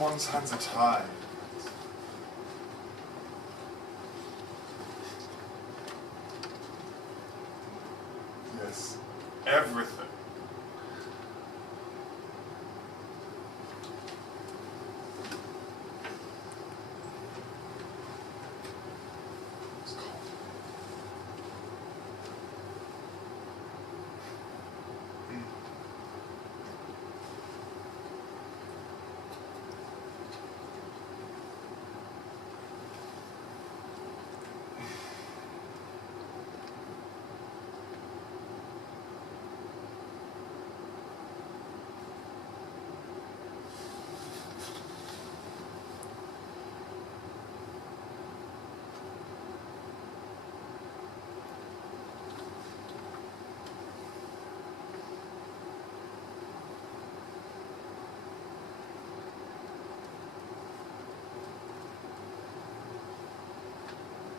one's hands are tied. Yes, everything.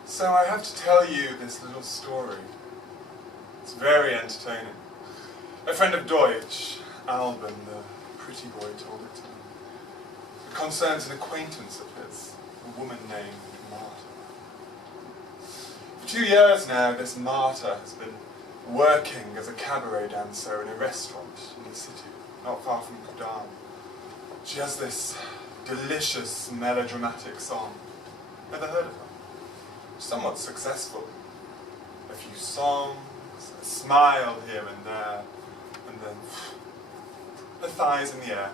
So I have to tell you this little story. It's very entertaining. A friend of Deutsch, Alban, the pretty boy, told it to me. It concerns an acquaintance of his, a woman named Marta. For 2 years now, this Marta has been working as a cabaret dancer in a restaurant in the city, not far from Gdańsk. She has this delicious melodramatic song. Never heard of her? Somewhat successful. A few songs, a smile here and there, and then the thighs in the air.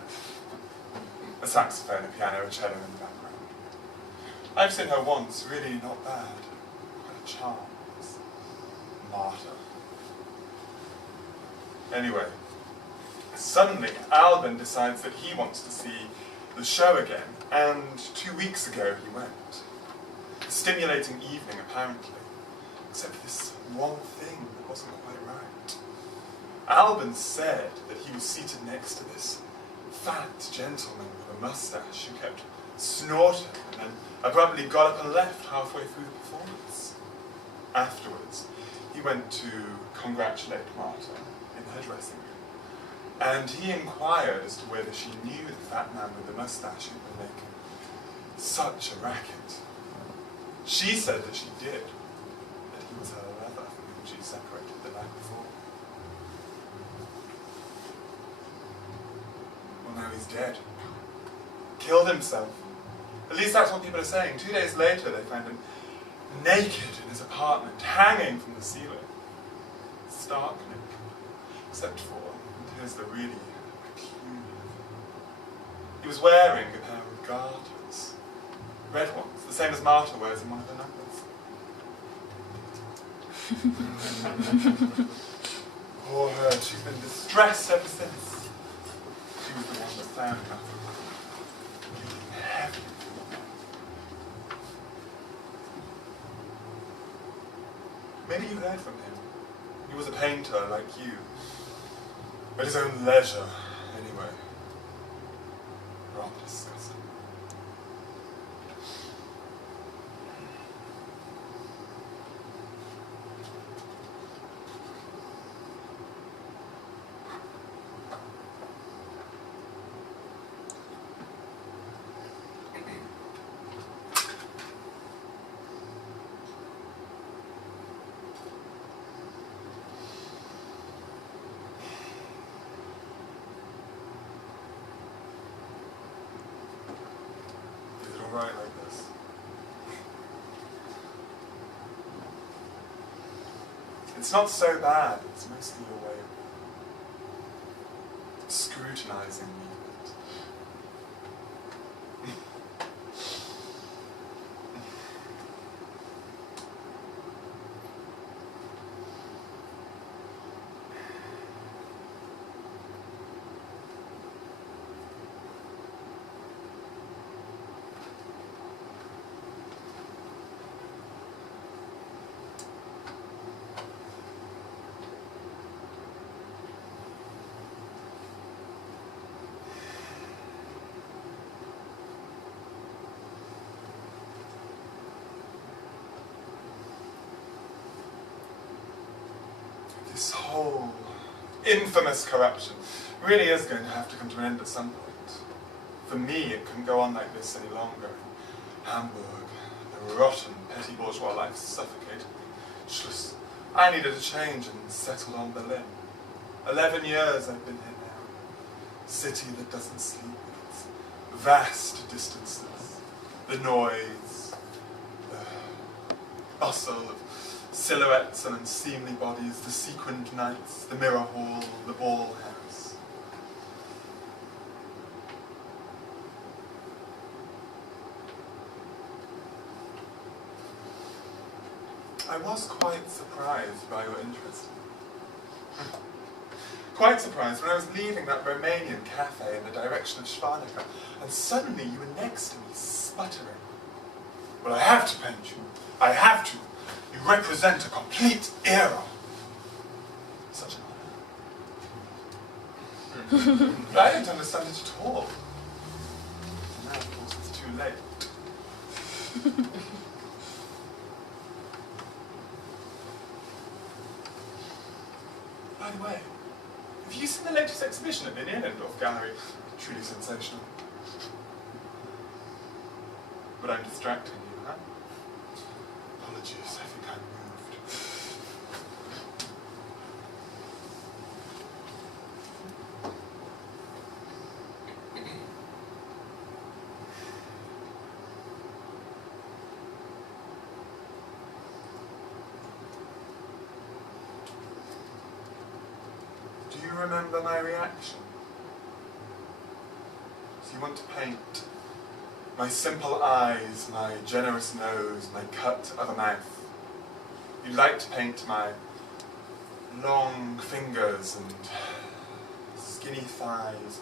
A saxophone, a piano, a cello in the background. I've seen her once, really not bad. Quite a charm, this Marta. Anyway, suddenly Alban decides that he wants to see the show again, and 2 weeks ago he went. A stimulating evening, apparently, except for this one thing that wasn't quite right. Alban said that he was seated next to this fat gentleman with a moustache who kept snorting and then abruptly got up and left halfway through the performance. Afterwards, he went to congratulate Marta in her dressing room, and he inquired as to whether she knew the fat man with the moustache who'd been making such a racket. She said that she did, that he was her lover from whom she separated the night before. Well, now he's dead. Killed himself. At least that's what people are saying. 2 days later, they found him naked in his apartment, hanging from the ceiling. Stark naked. Except for, and here's the really peculiar thing. He was wearing a pair of garters. Red ones, the same as Marta wears in one of her numbers. Poor her, she's been distressed ever since. She was the one that found her. Heavy. Maybe you heard from him. He was a painter like you. At his own leisure, anyway. Rather disgusting. Right like this. It's not so bad, it's mostly your way of scrutinizing me. This whole infamous corruption really is going to have to come to an end at some point. For me, it couldn't go on like this any longer. Hamburg, the rotten petty bourgeois life suffocated me. Schluss. I needed a change and settled on Berlin. 11 years I've been here now. City that doesn't sleep with its vast distances. The noise, the bustle of silhouettes and unseemly bodies, the sequined nights, the mirror hall, the ball house. I was quite surprised by your interest. Quite surprised when I was leaving that Romanian cafe in the direction of Schwanecker, and suddenly you were next to me, sputtering. Well, I have to paint you. I have to. You represent a complete era. Such an honor. But I don't understand it at all. And now, of course, it's too late. By the way, have you seen the latest exhibition at the Nielendorf Gallery? Truly sensational. But I'm distracting you, huh? Apologies, I think I'm moved. Do you remember my reaction? So you want to paint my simple eyes, my generous nose, my cut of a mouth. You'd like to paint my long fingers and skinny thighs,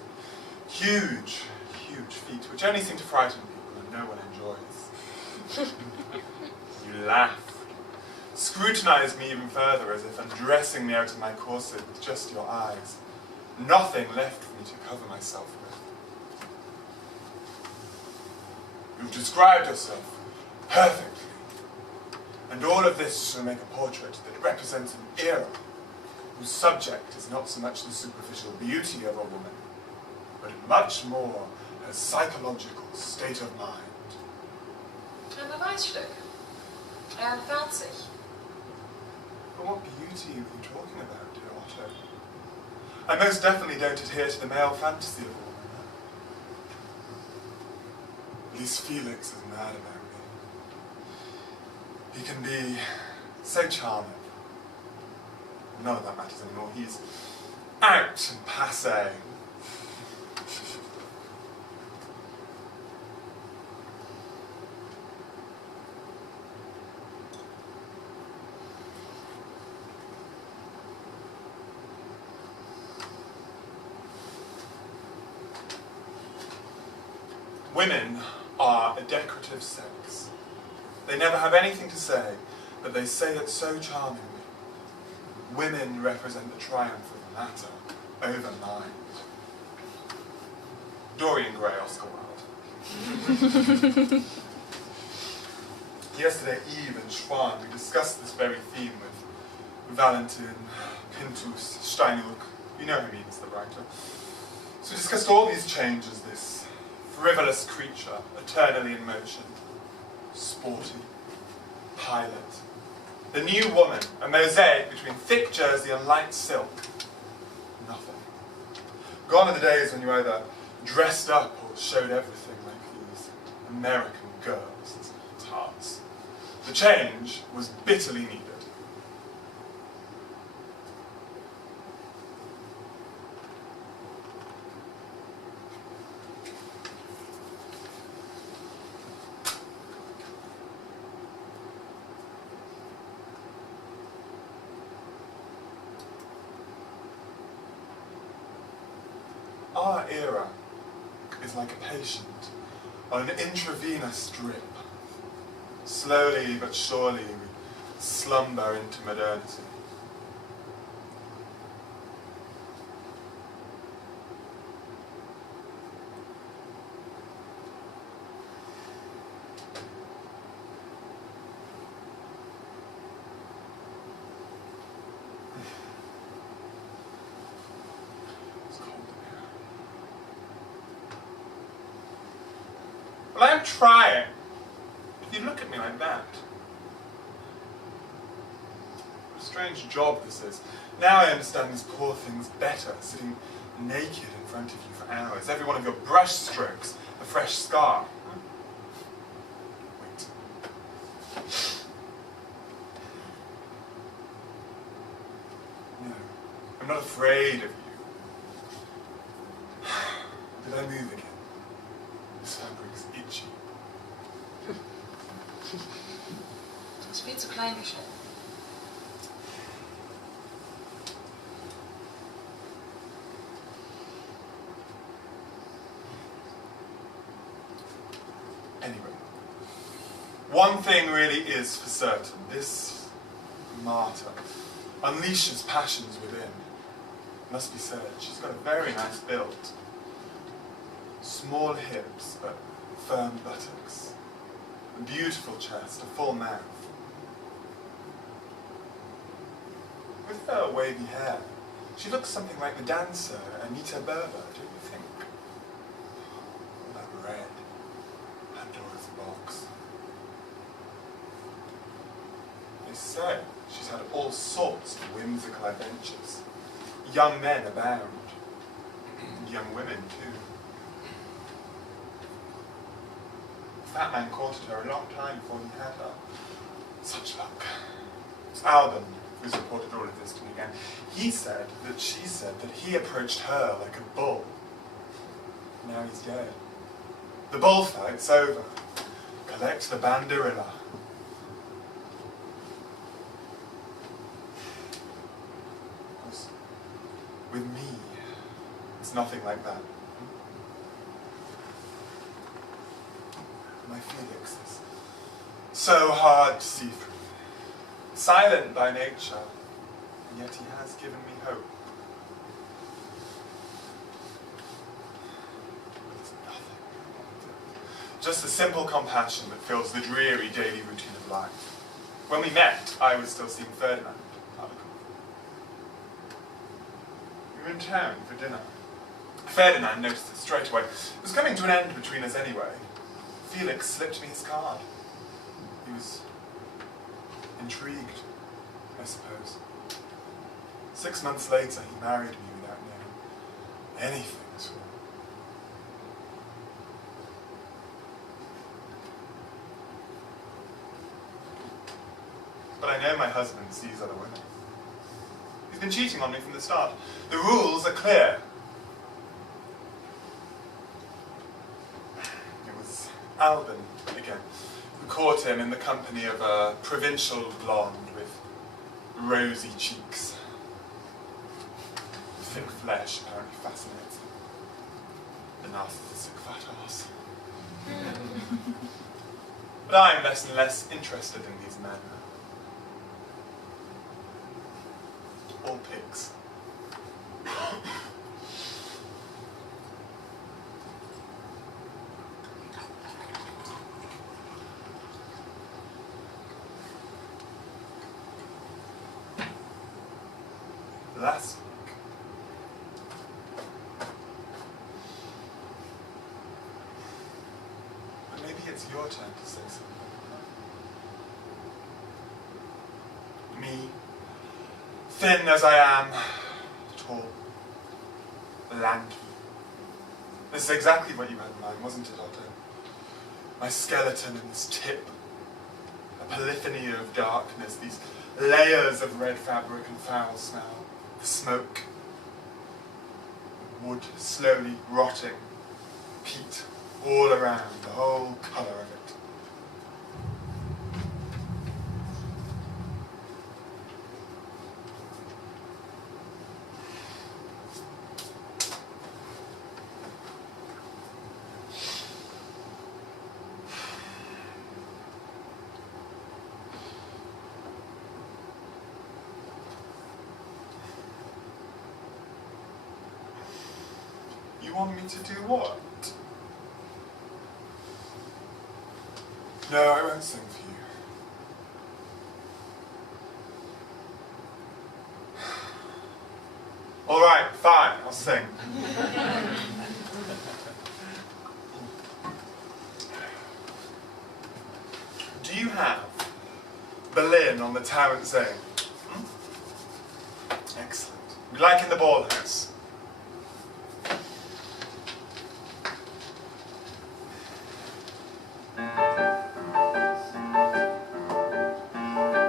huge, huge feet, which only seem to frighten people and no one enjoys. You laughed, scrutinized me even further as if undressing me out of my corset with just your eyes. Nothing left for me to cover myself with. You've described yourself perfectly. And all of this shall make a portrait that represents an era whose subject is not so much the superficial beauty of a woman, but much more her psychological state of mind. Ein Beweisstück. 40. But what beauty are you talking about, dear Otto? I most definitely don't adhere to the male fantasy of a woman. At least Felix is mad about me. He can be so charming. None of that matters anymore. He's out and passé. Women are a decorative sex. They never have anything to say, but they say it so charmingly. Women represent the triumph of matter over mind. Dorian Gray, Oscar Wilde. Yesterday, Eve and Schwann, we discussed this very theme with Valentin, Pintus, Steinruck. You know who he is, the writer. So we discussed all these changes, this frivolous creature, eternally in motion, sporty, pilot. The new woman, a mosaic between thick jersey and light silk. Nothing. Gone are the days when you either dressed up or showed everything like these American girls and tarts. The change was bitterly needed. Our era is like a patient on an intravenous drip. Slowly but surely we slumber into modernity. Well, I am trying. If you look at me like that. What a strange job this is. Now I understand these poor things better, sitting naked in front of you for hours. Every one of your brush strokes, a fresh scar. Wait. No, I'm not afraid of you. Did I move again? This fabric's itchy. Du bist viel zu klein geschnitten. Anyway, one thing really is for certain. This martyr unleashes passions within. Must be said, she's got a very nice build. Small hips, but firm buttocks. A beautiful chest, a full mouth. With her wavy hair, she looks something like the dancer Anita Berber, don't you think? All that red. Pandora's box. They say she's had all sorts of whimsical adventures. Young men abound. Young women, too. The fat man courted her a long time before he had her. Such luck. It's Alban who's reported all of this to me again. He said that she said that he approached her like a bull. Now he's dead. The bullfight's over. Collect the banderilla. Of course, with me, it's nothing like that. My Felix is so hard to see through. Silent by nature, and yet he has given me hope. It's nothing. Just a simple compassion that fills the dreary daily routine of life. When we met, I was still seeing Ferdinand. We were in town for dinner. Ferdinand noticed it straight away. It was coming to an end between us anyway. Felix slipped me his card. He was intrigued, I suppose. 6 months later, he married me without knowing anything at all. But I know my husband sees other women. He's been cheating on me from the start. The rules are clear. It was Alban, again, who caught him in the company of a provincial blonde with rosy cheeks. Thick flesh apparently fascinates him. The narcissistic fat arse. But I'm less and less interested in these men. All pigs. Last week, but maybe it's your turn to say something. Me, thin as I am, tall, lanky. This is exactly what you had in mind, wasn't it, Otto? My skeleton in this tip, a polyphony of darkness, these layers of red fabric and foul smell. The smoke, wood slowly rotting, peat all around, the whole colour of it. You want me to do what? No, I won't sing for you. All right, fine, I'll sing. have Berlin on the Tarrant Zone? Excellent. We like in the ball house.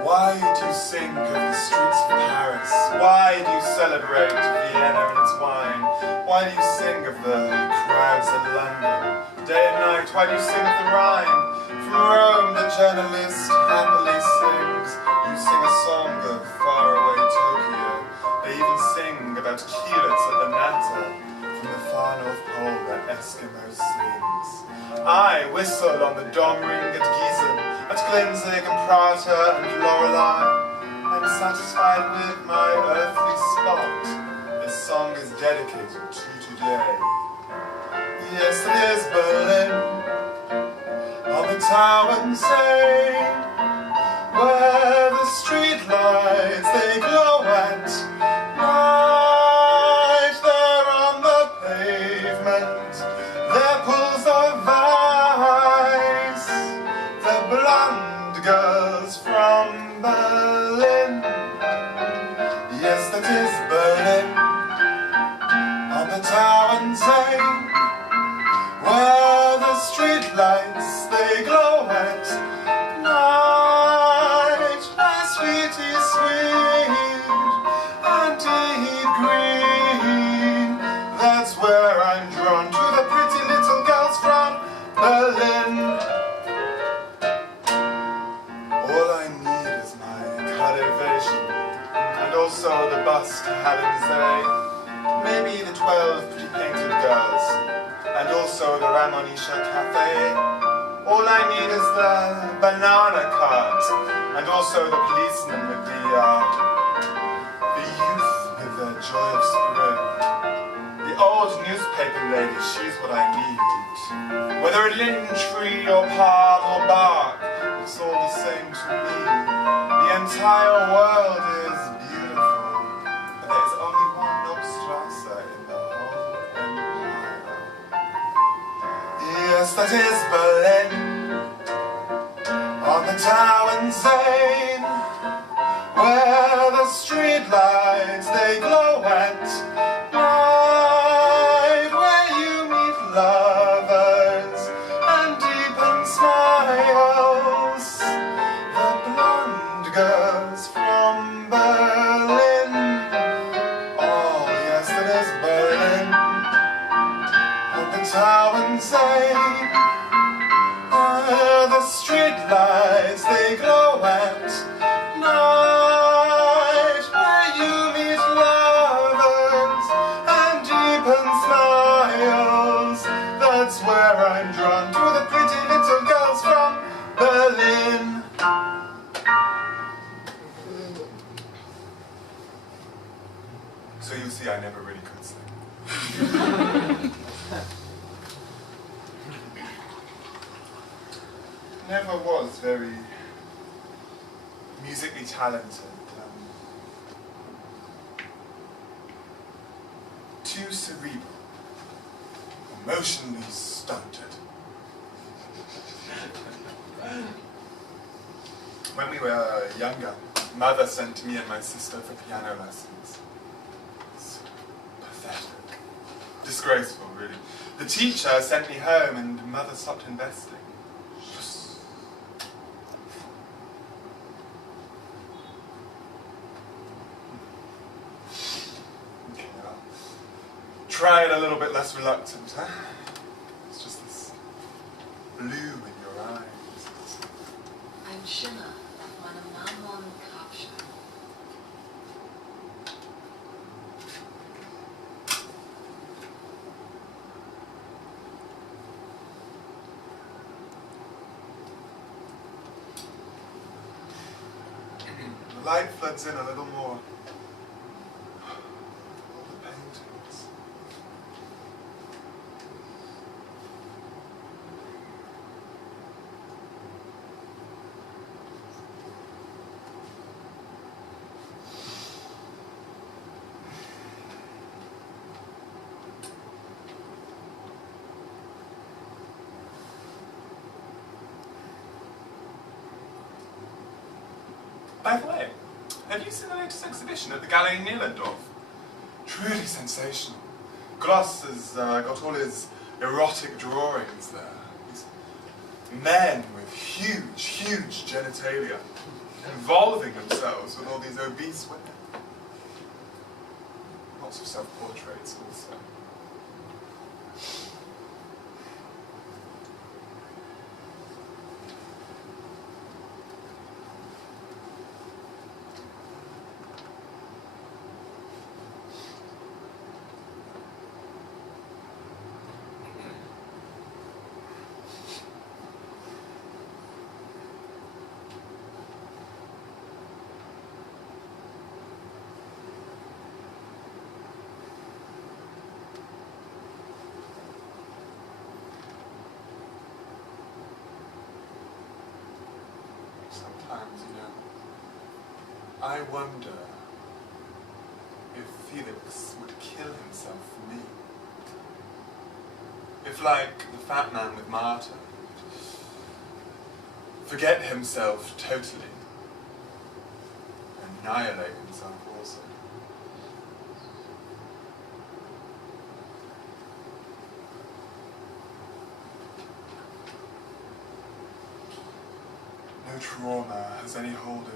Why do you sing of the streets of Paris? Why do you celebrate Vienna and its wine? Why do you sing of the crowds in London? Day and night, why do you sing of the Rhine? From Rome, the journalist happily sings. You sing a song of faraway Tokyo. They even sing about Kielitz at the Natter. From the far North Pole, that Eskimo sings. I whistle on the Domring at Gießen, at Glensick and Prater and Lorelei. I'm satisfied with my earthly spot. This song is dedicated to today. Yes, it is Berlin, on the Tarrant Zone, where the street lights, they glow at night. There on the pavement, their pools of ice. The blonde girls from Berlin. Yes, that is Berlin, on the Tarrant Zone, where the street lights, they glow at night. My sweetie sweet, and indeed green. That's where I'm drawn to the pretty little girls from Berlin. All I need is my cultivation, and also the bust to Halenzay. Maybe the 12 pretty painted girls, and also the Ramonisha Cafe. All I need is the banana cart, and also the policeman with the youth with the joy of spring. The old newspaper lady, she's what I need. Whether a linden tree or palm or bark, it's all the same to me. The entire world is beautiful, but there's only one Strasse in the whole empire. Yes, that is Berlin, on the Tarrant Zone, where the street lights, they glow at night, where you meet lovers and deepen smiles. The blonde girls from Berlin. Berlin, on the Tarrant Zone, where the street lights, they glow at night, where you meet lovers and deepen smiles. That's where I'm drawn to the pretty little girls from Berlin. So you see, I never really could sing. Never was very musically talented. Too cerebral, emotionally stunted. When we were younger, Mother sent me and my sister for piano lessons. Pathetic. Disgraceful, really. The teacher sent me home and Mother stopped investing. Okay, well, try it a little bit less reluctant, huh? It's just this blue in your eyes. Ein Schimmer auf meinem marmornen Grabstein. The light floods in a little more. All the paintings. By the way, have you seen the latest exhibition at the Gallery Nierlandorf? Truly sensational. Gross has got all his erotic drawings there. These men with huge, huge genitalia, involving themselves with all these obese women. Lots of self-portraits also. Sometimes, I wonder if Felix would kill himself for me. If, like the fat man with Marta, forget himself totally, annihilate himself also. No trauma has any hold over me.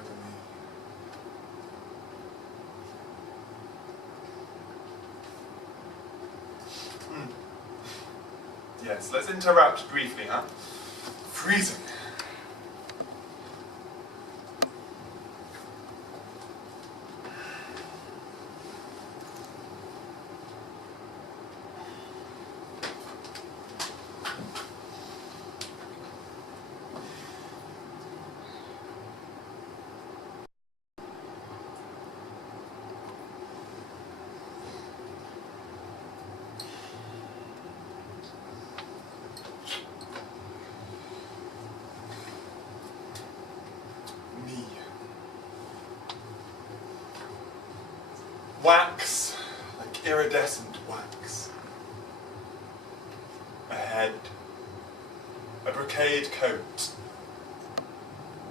Yes, let's interrupt briefly, huh? Freezing. Wax, like iridescent wax. A head, a brocade coat,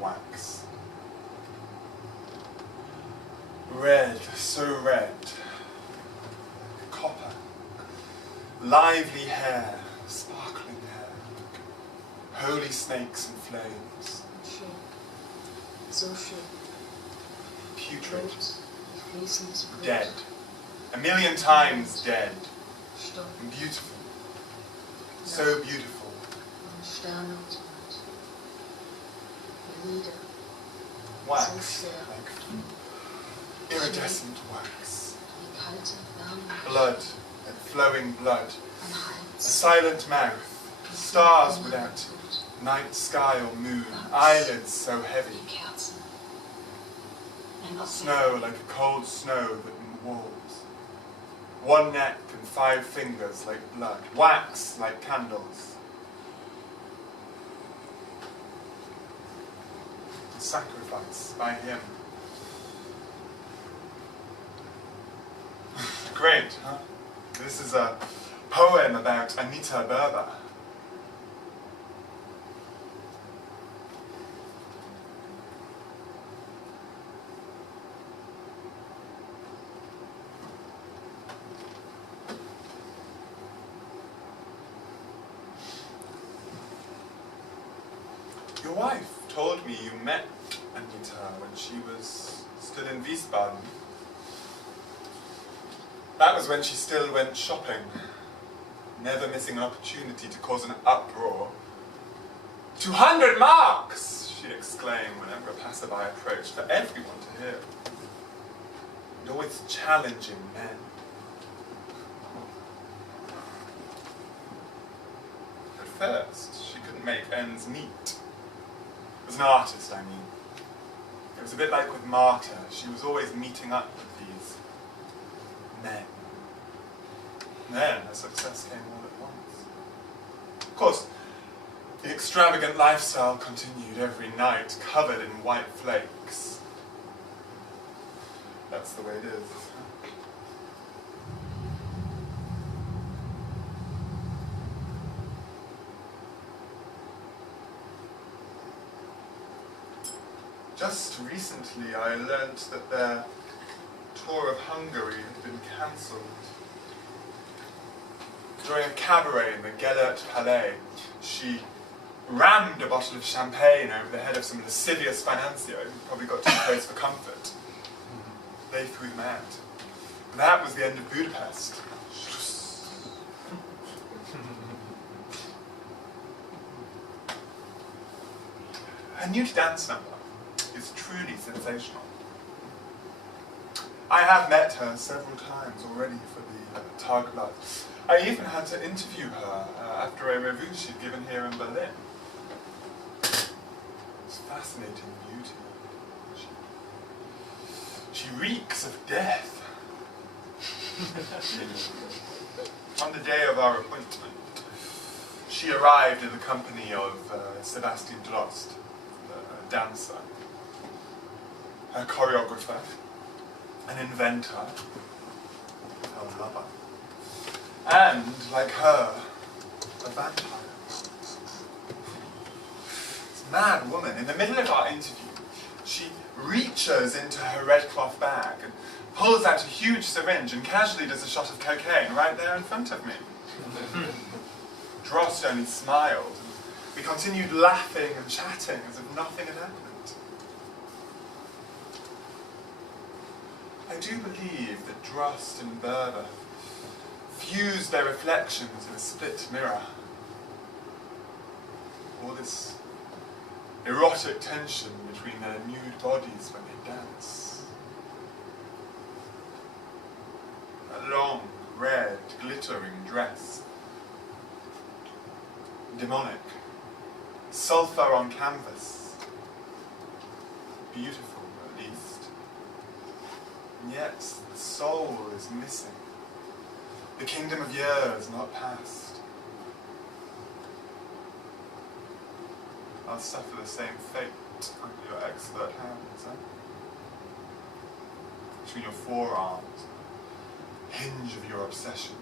wax. Red, so red, copper. Lively hair, sparkling hair, holy snakes and flames. So schön. Putrid. Dead. A million times dead. And beautiful. So beautiful. Wax. Like iridescent wax. Blood. Like flowing blood. A silent mouth. Stars without night sky or moon. Eyelids so heavy. Snow like a cold snow written walls. One neck and 5 fingers like blood. Wax like candles. Sacrifice by him. Great, huh? This is a poem about Anita Berber. Your wife told me you met Anita when she was still in Wiesbaden. That was when she still went shopping, never missing an opportunity to cause an uproar. 200 marks! She exclaimed whenever a passerby approached, for everyone to hear. And always challenging men. At first, she couldn't make ends meet. As an artist, I mean. It was a bit like with Marta. She was always meeting up with these men. Then her success came all at once. Of course, the extravagant lifestyle continued every night, covered in white flakes. That's the way it is. Just recently I learnt that their tour of Hungary had been cancelled. During a cabaret in the Gellert Palais, she rammed a bottle of champagne over the head of some lascivious financier who probably got too close for comfort. They threw them out. That was the end of Budapest. Her new dance number is truly sensational. I have met her several times already for the Tagblatt. I even had to interview her after a revue she'd given here in Berlin. It's fascinating beauty. She reeks of death. On the day of our appointment, she arrived in the company of Sebastian Drost, the dancer, her choreographer, an inventor, her lover, and, like her, a vampire. This mad woman, in the middle of our interview, she reaches into her red cloth bag and pulls out a huge syringe and casually does a shot of cocaine right there in front of me. Drost only smiled, and we continued laughing and chatting as if nothing had happened. I do believe that Drost and Berber fused their reflections in a split mirror. All this erotic tension between their nude bodies when they dance. A long, red, glittering dress. Demonic. Sulphur on canvas. Beautiful, at least. And yet, the soul is missing. The kingdom of years not past. I'll suffer the same fate under your expert hands, huh? Between your forearms, hinge of your obsessions.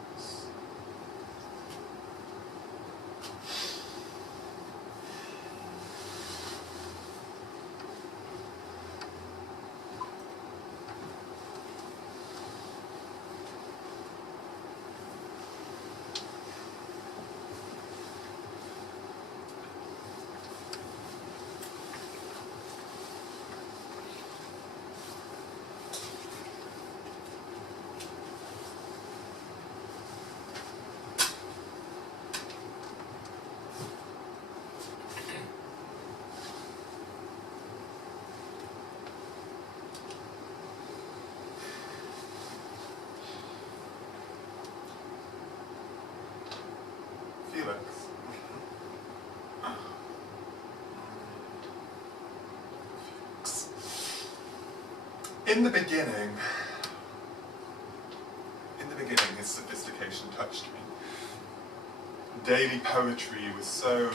Felix. In the beginning, his sophistication touched me. Daily poetry was so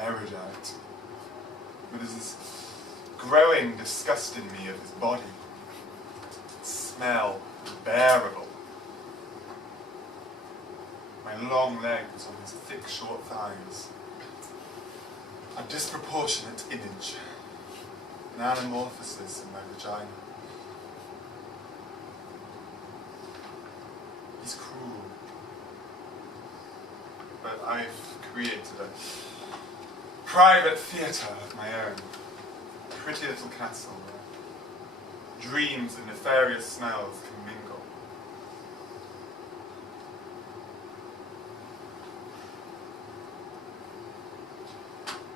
erudite. But there's this growing disgust in me of his body. Its smell, unbearable. My long legs on his thick, short thighs. A disproportionate image. An anamorphosis in my vagina. He's cruel. But I've created a private theatre of my own. A pretty little castle where dreams and nefarious smells can mingle.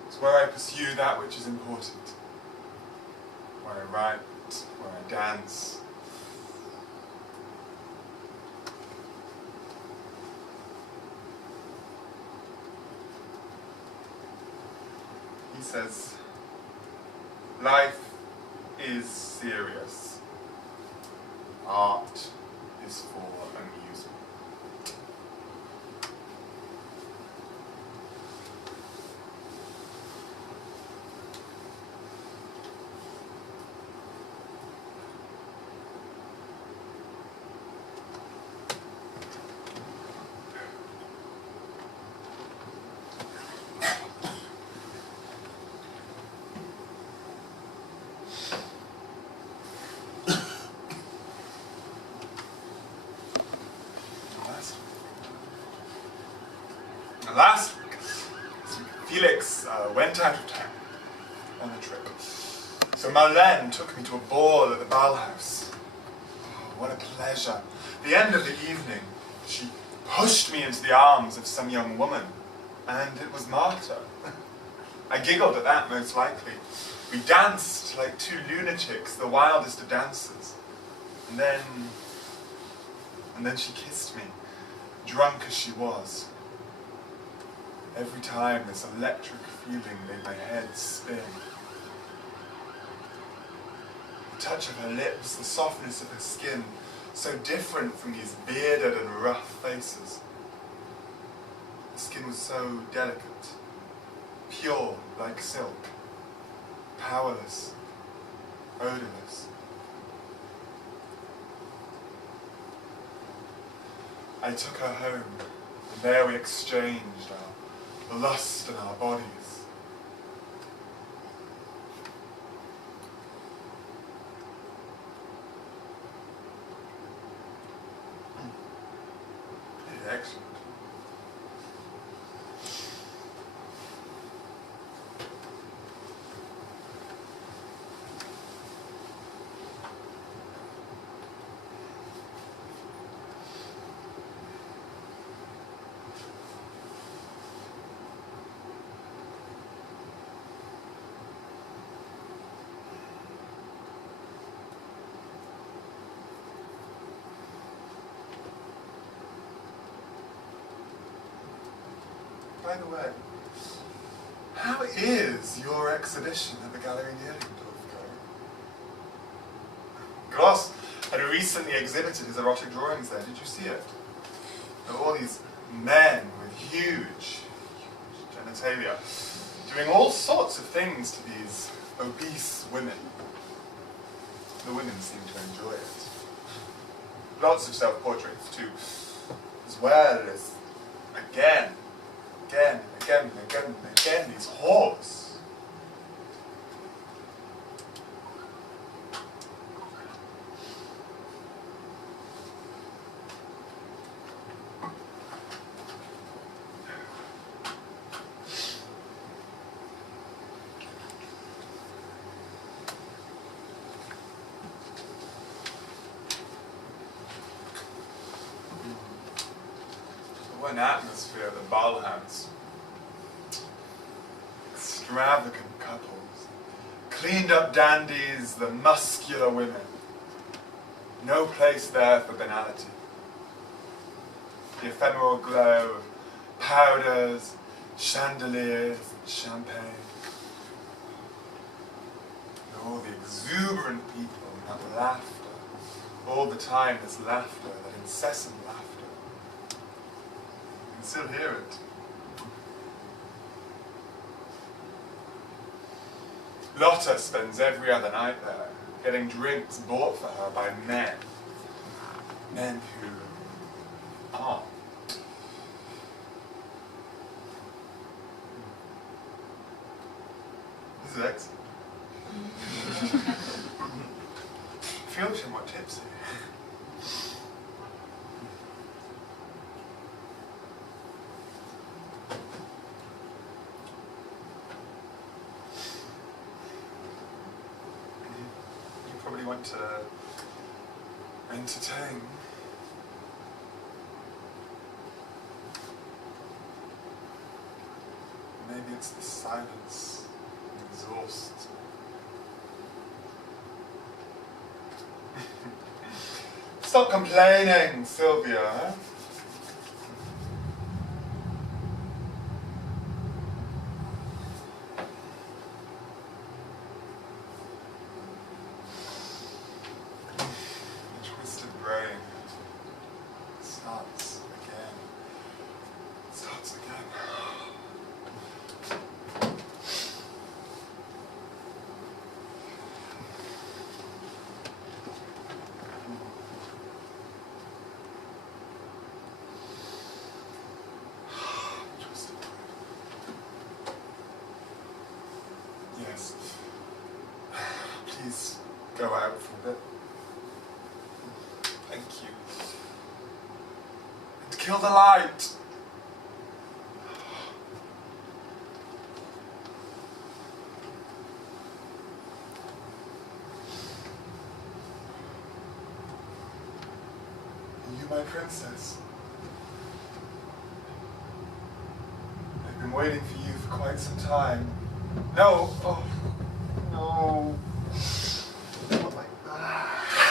It's where I pursue that which is important. Where I write, where I dance. He says, life is serious. Art is for amusement. last week, Felix went out of town on a trip. So Marlene took me to a ball at the Ballhouse. Oh, what a pleasure. At the end of the evening, she pushed me into the arms of some young woman, and it was Marta. I giggled at that, most likely. We danced like two lunatics, the wildest of dances. And then she kissed me, drunk as she was. Every time this electric feeling made my head spin. The touch of her lips, the softness of her skin, so different from these bearded and rough faces. The skin was so delicate, pure like silk, powerless, odorless. I took her home, and there we exchanged our lust and our bodies. Excellent. By the way, how is your exhibition at the Gallery Nieriendorf going? Gross had recently exhibited his erotic drawings there. Did you see it? There were all these men with huge genitalia doing all sorts of things to these obese women. The women seem to enjoy it. Lots of self-portraits too, as well as, again, these whores. What an atmosphere at the Ballhouse. Extravagant couples, cleaned up dandies, the muscular women. No place there for banality. The ephemeral glow of powders, chandeliers, and champagne. And all the exuberant people and that laughter. All the time, this laughter, that incessant laughter. You can still hear it. Lotta spends every other night there, getting drinks bought for her by men. Men who aren't. This is excellent. I feel somewhat tipsy. Want to entertain. Maybe it's the silence that exhausts me. Stop complaining, Sylvia. Please go out for a bit. Thank you. And kill the light. Are you my princess? I've been waiting for you for quite some time. No! Oh, no. Not like that.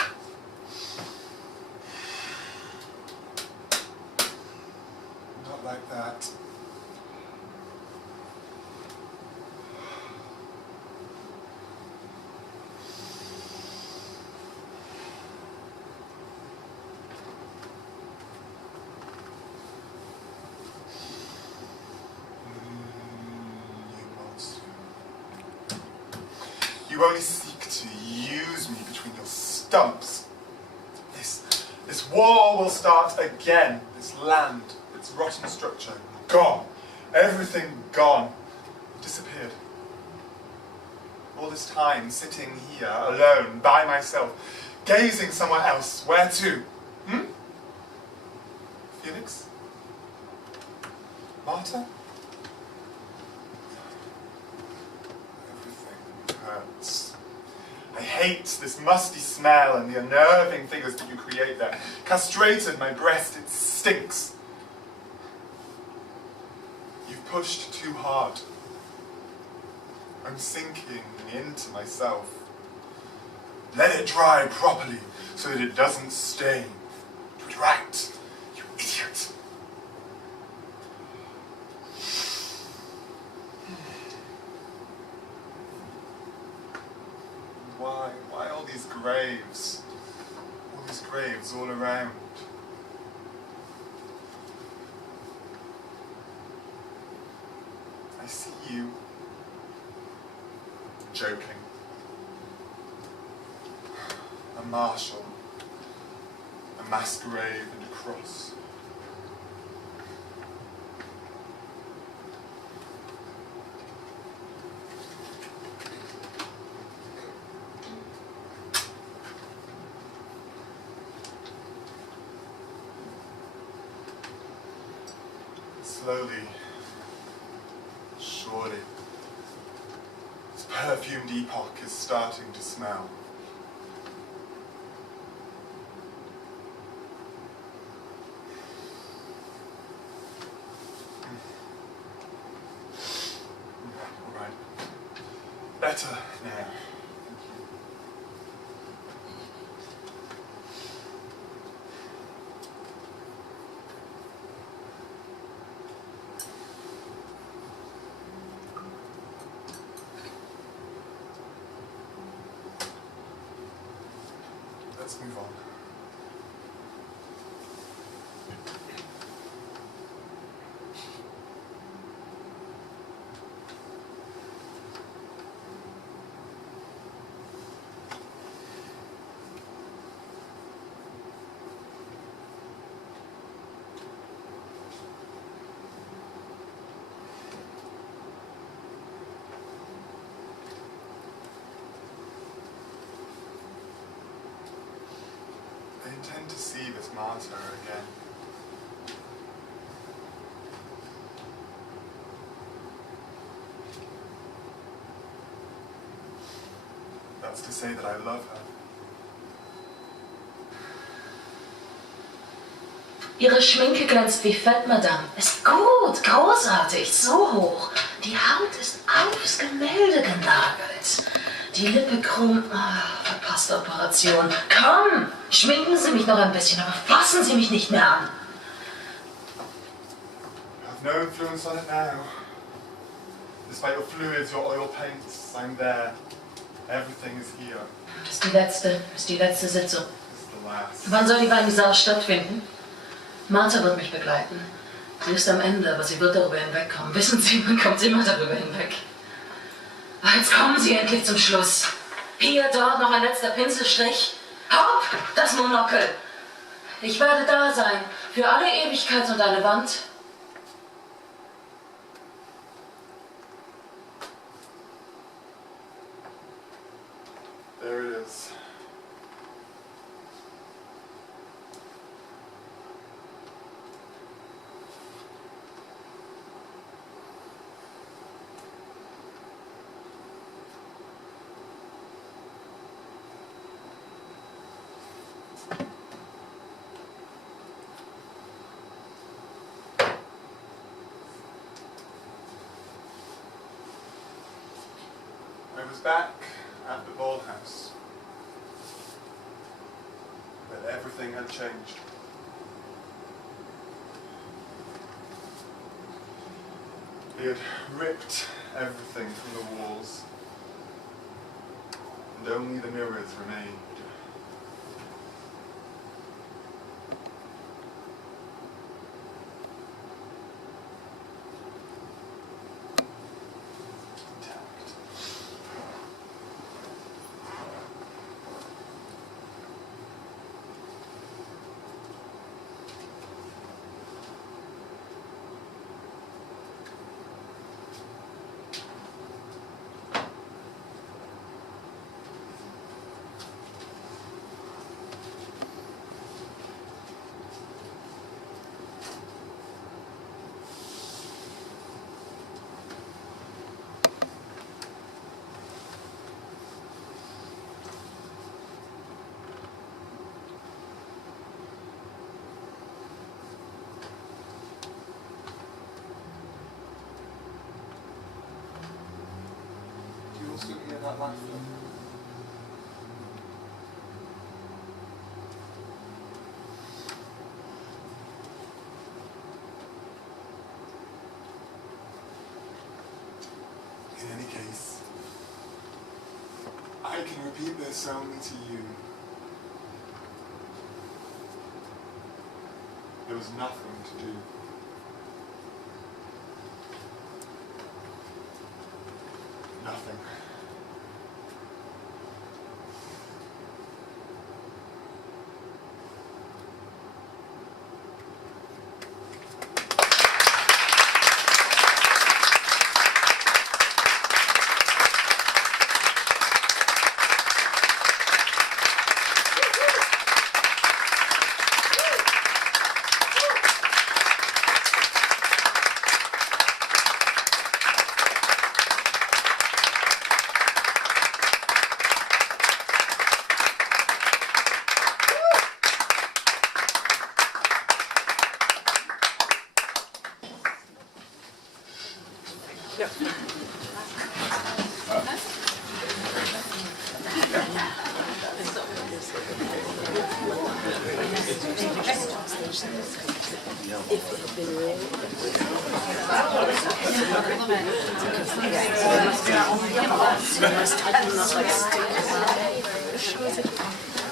Not like that. You only seek to use me between your stumps. This war will start again. This land, its rotten structure, gone. Everything gone. Disappeared. All this time sitting here alone by myself, gazing somewhere else. Where to? Felix? Marta? Hurts. I hate this musty smell and the unnerving figures that you create there. Castrated my breast, it stinks. You've pushed too hard. I'm sinking into myself. Let it dry properly so that it doesn't stain. Do it right, you idiot. Why all these graves? All these graves all around. I see you joking. A marshal, a mass grave and a cross. Slowly, surely, this perfumed epoch is starting to smell. All right. Better now. Let's move on. I intend to see this martyr again. That's to say that I love her. Ihre Schminke glänzt wie Fett, Madame. Ist gut, großartig, so hoch. Die Haut ist aufs Gemälde genagelt. Die Lippe krumm. Verpasste Operation. Komm, schminken Sie mich noch ein bisschen, aber fassen Sie mich nicht mehr an. I have no influence on it now. Despite your fluids, your oil paints, I'm there. Everything is here. Das ist die letzte Sitzung. This is the last. Wann soll die Vernissage stattfinden? Martha wird mich begleiten. Sie ist am Ende, aber sie wird darüber hinwegkommen. Wissen Sie, man kommt immer darüber hinweg. Jetzt kommen Sie endlich zum Schluss. Hier, dort noch ein letzter Pinselstrich. Hopp, das Monokel. Ich werde da sein, für alle Ewigkeit und eine Wand. There it is. back at the ball house. But everything had changed. He had ripped everything from the walls, and only the mirrors remained. Do you also hear that laughter? In any case, I can repeat this only to you. There was nothing to do. Nothing. Ja.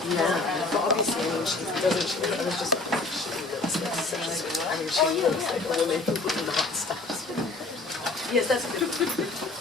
Yeah, but obviously, I mean, she doesn't. I was just like, she looks like a woman who wouldn't know what stuff. Yes, that's good.